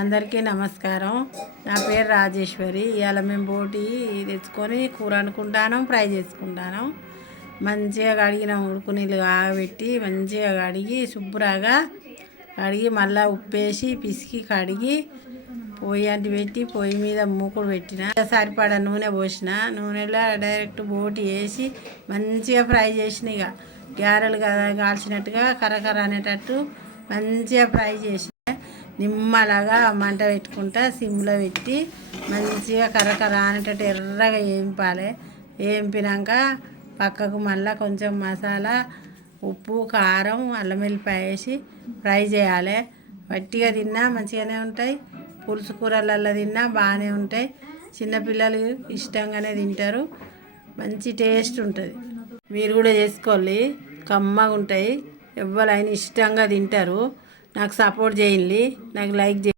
అందరికీ నమస్కారం. నా పేరు రాజేశ్వరి. ఇవాళ మేము బోటి తెచ్చుకొని కూర వండుకుంటాను, ఫ్రై చేసుకుంటాను. మంచిగా కడిగిన ఉడుకు నీళ్ళు ఆగబెట్టి మంచిగా కడిగి శుభ్రంగా కడిగి మళ్ళీ ఉప్పేసి పిసికి కడిగి పొయ్యి అంటి పెట్టి పొయ్యి మీద మూకుడు పెట్టిన సరిపడా నూనె పోసిన నూనెలో డైరెక్ట్ బోటి వేసి మంచిగా ఫ్రై చేసిన. ఇక గారెలు కాల్చినట్టుగా కరకర అనేటట్టు మంచిగా ఫ్రై చేసిన. నిమ్మలాగా మంట పెట్టుకుంటా సిమ్లో పెట్టి మంచిగా కరకర అనేటట్టు ఎర్రగా వేయింపాలి. వేయింపినాక పక్కకు మళ్ళీ కొంచెం మసాలా, ఉప్పు, కారం, అల్లం వెల్లిపాయ వేసి ఫ్రై చేయాలి. వట్టిగా తిన్నా మంచిగానే ఉంటాయి, పులుసు కూరలలో తిన్నా బాగానే ఉంటాయి. చిన్నపిల్లలు ఇష్టంగానే తింటారు, మంచి టేస్ట్ ఉంటుంది. మీరు కూడా చేసుకోవాలి, కమ్మగా ఉంటాయి. ఎవరైనా ఇష్టంగా తింటారు. నాకు సపోర్ట్ చేయండి, నాకు లైక్ చేయండి.